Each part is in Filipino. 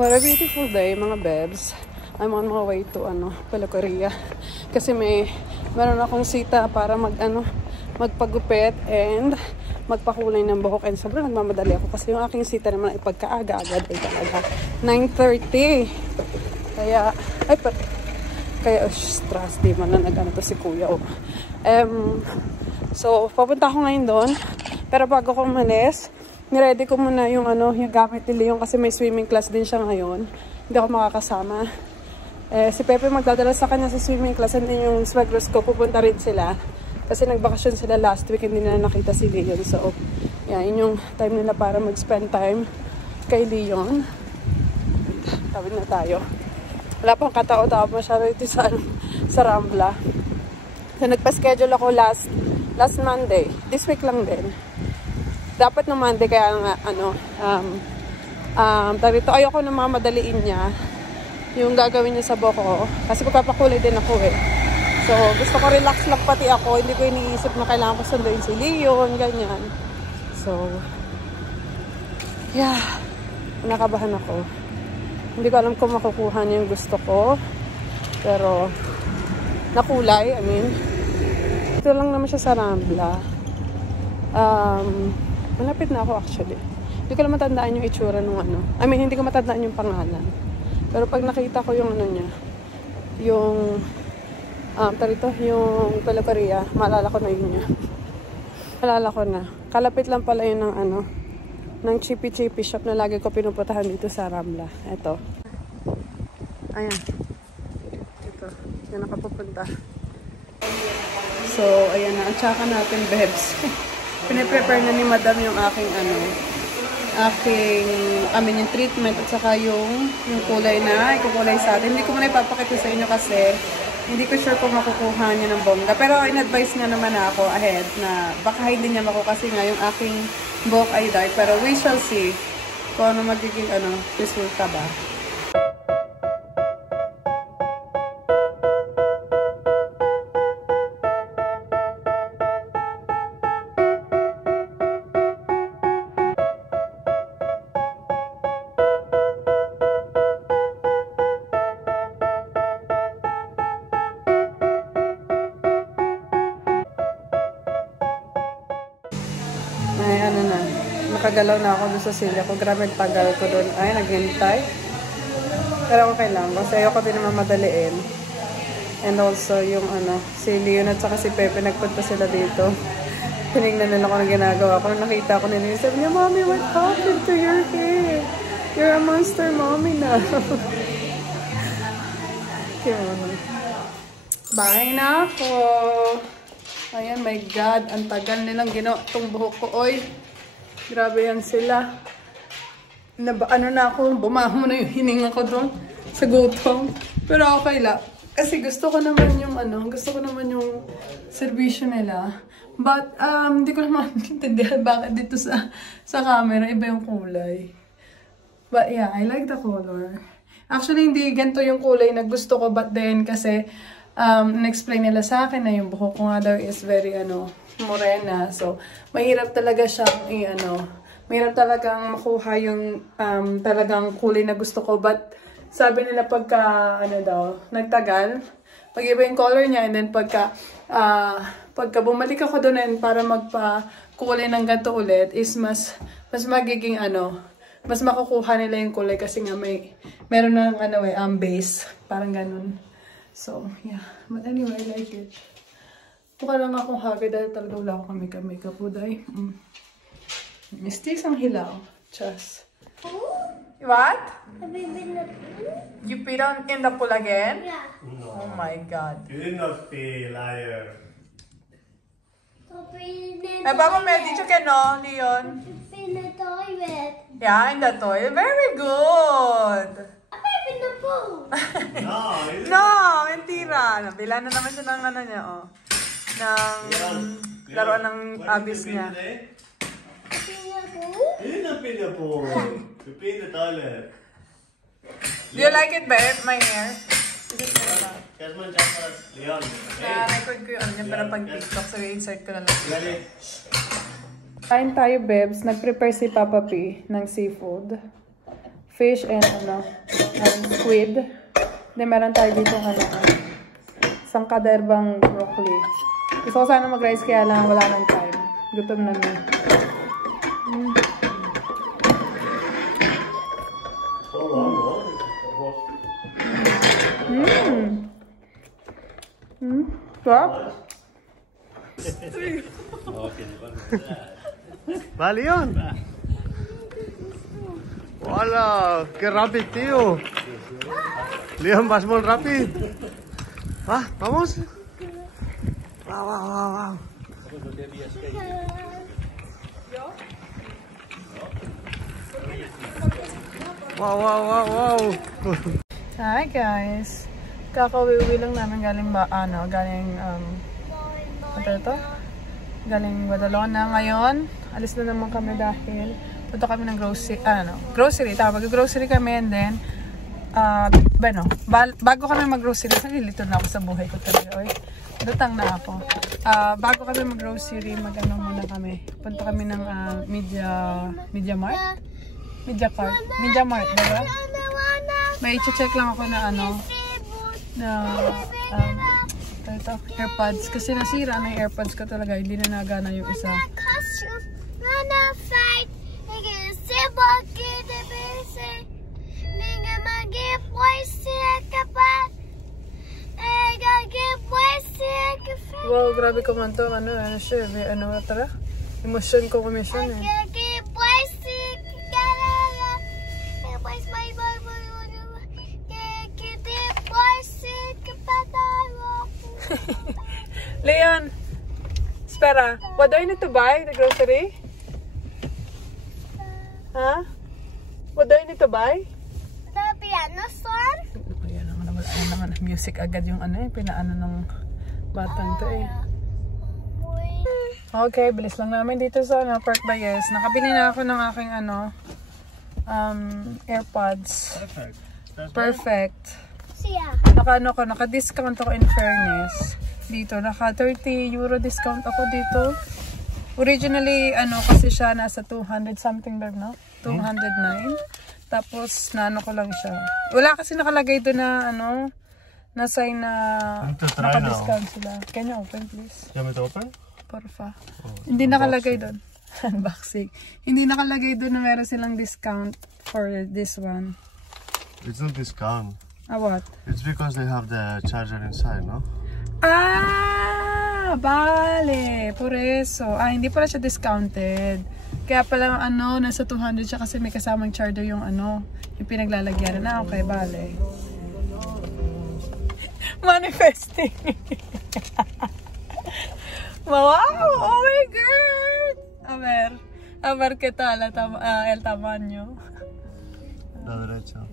What a beautiful day, mga bebs. I'm on my way to Peluqueria. Kasi meron akong sita para magpagupit and magpakulay ng buhok. And sobrang nagmamadali ako kasi yung aking sita naman ay pagkaaga-agad ay talaga 9:30. Kaya stress, di man na to si kuya. So, papunta ako ngayon doon. Pero bago ko umalis, niready ko muna yung gamit ni Leon kasi may swimming class din siya ngayon. Hindi ako makakasama. Si Pepe magdadala sa kanya sa swimming class and then yung swagros ko, pupunta rin sila. Kasi nagbakasyon sila last week, hindi nila nakita si Leon. So, yeah, yun yung time nila para mag-spend time kay Leon. Tawid na tayo. Wala pang katao-tao masyado ito sa Rambla. So, nagpa-schedule ako last Monday. This week lang din. Dapat no Monday, kaya nga, ayoko na mamadaliin niya yung gagawin niya sa buhok ko. Kasi magpapakulay din ako eh. So, gusto ko relax lang pati ako. Hindi ko iniisip na kailangan ko sunduin si Leon, ganyan. So, yeah. Nakabahan ako. Hindi ko alam kung makukuha niya yung gusto ko. Pero, nakulay, ito lang naman siya sa Rambla. Malapit na ako actually. Hindi ko lang matandaan yung itsura nung hindi ko matandaan yung pangalan. Pero pag nakita ko yung niya, yung yung Peluqueria, maalala ko na yun niya. Maalala ko na. Kalapit lang pala yun ng chippy shop na lagi ko pinupuntahan dito sa Rambla. Ito. Ayan. Ito. Yan nakapupunta. So, ayan na. Ang tsaka natin, bebs. Piniprepare na ni Madam yung yung treatment at saka yung kulay na ikukulay sa atin. Hindi ko muna ipapakita sa inyo kasi hindi ko sure kung makukuha niya ng bongga. Pero in-advise nga naman ako ahead na baka hindi niya makuha kasi nga yung aking buhok ay dark. Pero we shall see kung ano magiging resulta ba. Nakagalaw na ako doon sa silya ko. Grabe tagal ko doon. Ay, naghintay. Pero okay lang. Kasi ayoko din naman madaliin. And also, yung si Leon at saka si Pepe, nagpunta sila dito. Tinignan nila ko na ginagawa ko. Nakita ko nila. Sabi niya, Mommy, what happened to your hair? You're a monster mommy na. Bye na ako. Ayan, my God. Ang tagal nilang ginawa itong buhok ko. Oy. Grabe yan sila. Bumaho na yung hininga ko doon sa gutom. Pero okay lang. Kasi gusto ko naman yung servisyo nila. But, hindi ko naman maintindihan bakit dito sa camera iba yung kulay. But yeah, I like the color. Actually, hindi ganito yung kulay na gusto ko. But then, kasi, na-explain nila sa akin na yung buhok ko nga daw is very, morena. So, mahirap talaga siyang mahirap talagang makuha yung talagang kulay na gusto ko. But, sabi nila pagka, nagtagal, pag-iba yung color niya, and then pagka bumalik ako doon and para magpa-kulay ng ganito ulit, is mas magiging, mas makukuha nila yung kulay kasi nga meron ng base. Parang ganun. So, yeah. But anyway, I like it. Mukha lang akong haggard dahil talaga wala akong makeup po dahil. Mistis ang hilaw. Chas. What? You pee in the pool again? Yeah. No. Oh my God. You did not pee, liar. Papa made did you get no, Leon? In the toilet. Yeah, in the toilet. Very good. In the pool. No, mentira. Nabila na naman siya ng niya, ng laruan ng abis niya. You did not pee in the pool. You pee in the toilet. Do you like it, babe? My hair? Kasman Chakra, Leon. Record ko yun para pag TikTok. So, insert ko na lang. Kain tayo, bebs. Nag-prepare si Papa P ng seafood. fish and squid. Then meron tayo dito isang kaderbang broccoli. Gusto ko sana mag-rice kaya lang wala nang time. Gutom na mi. Sarap. Va, Leon. Hola, qué rápido, tío. Leon, vas muy rápido. Va, vamos. Wow, wow, wow, wow. Wow, wow, wow, wow. Hi guys. Kakawiwi lang namin galing galing Badalona ngayon. Alis na naman kami dahil punta kami ng grocery. Mag-grocery kami and then bago kami mag-grocery, nalilito na ako sa buhay ko talaga. Oy, lutang na ako. Bago kami mag-grocery, muna kami. Punta kami ng Media Mart, diba? May i-check lang ako na AirPods. Kasi nasira na yung AirPods ko talaga. Hindi na nagana yung isa. Wow, grabe ko man to. Siya, tara. Emotion ko commission eh. Leon, espera. What do I need to buy? The grocery? Huh? What do I need to buy? The piano song? Ayan naman. Music agad yung pinaano ng batang to eh. Okay, bilis lang namin dito sa Port Bayes. Nakabili na ako ng aking AirPods. Perfect. Siya. Naka-discount ako in fairness. Dito, naka 30 euro discount ako dito. Originally, kasi siya nasa 200 something lang, no? 209. Tapos, ko lang siya. Wala kasi nakalagay doon na, na sign na naka-discount sila. Can you open, please? You want me to open? Porfa. Hindi nakalagay doon. Unboxing. Hindi nakalagay doon na meron silang discount for this one. It's not discount. What? It's because they have the charger inside, no? Vale. Por eso. Hindi pala siya discounted. Kaya pala, nasa 200 siya kasi may kasamang charger yung yung pinaglalagyan. Okay, vale. Manifesting. Wow! Oh my God! A ver qué tal el tamaño. La derecha.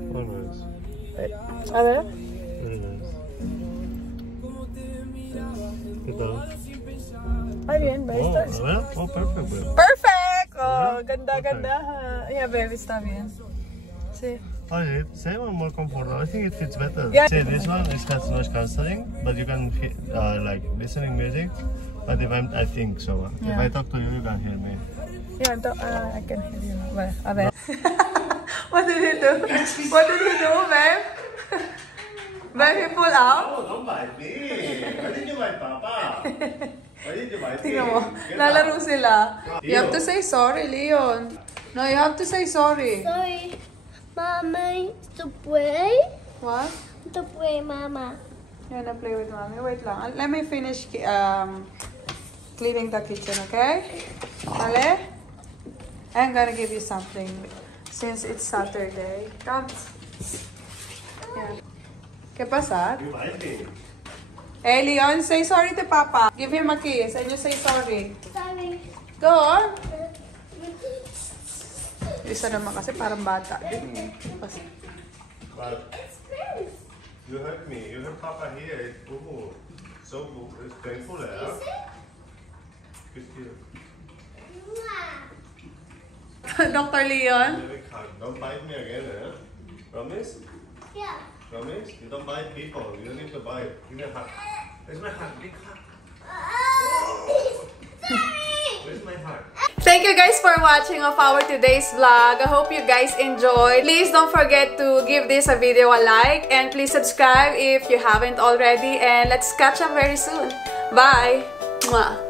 Very nice. A ver. Very nice. ¿Qué tal? Bien, babe. Oh, a ver. Oh, perfect, babe. Perfect! Oh, ganda. Yeah, babe, está bien. Sí. Okay, same or more comfortable? I think it fits better. Yeah. See, this one has noise cancelling, but you can like listening music. But I think so. Yeah. If I talk to you, you can hear me. Yeah, I can hear you. Well, a ver. What did he do? What did he do, babe? Babe, he pull out? Oh, don't bite me. Why did you bite Papa? Why did you bite me? Tingnan mo, lalaro sila. You have to say sorry, Leon. No, you have to say sorry. Sorry. Mama, to play? What? To play, Mama. You wanna play with mommy? Wait lang. Let me finish cleaning the kitchen, okay? Vale? I'm gonna give you something since it's Saturday. Come. Yeah. ¿Qué pasa? You bite me. Hey, Leon, say sorry to Papa. Give him a kiss and you say sorry. Sorry. Go on. Isa naman kasi parang bata din eh. But you hurt me. You hurt Papa here. It's boo-boo. So boo. It's painful, yeah? Kiss here. Dr. Leon? Don't bite me again, eh? Promise? Yeah. Promise? You don't bite people. You don't need to bite. Give me a hug. Where's my heart? Big heart. Where's my heart? Thank you guys for watching of our today's vlog. I hope you guys enjoyed. Please don't forget to give this a video a like and please subscribe if you haven't already, and let's catch up very soon. Bye! Mwah.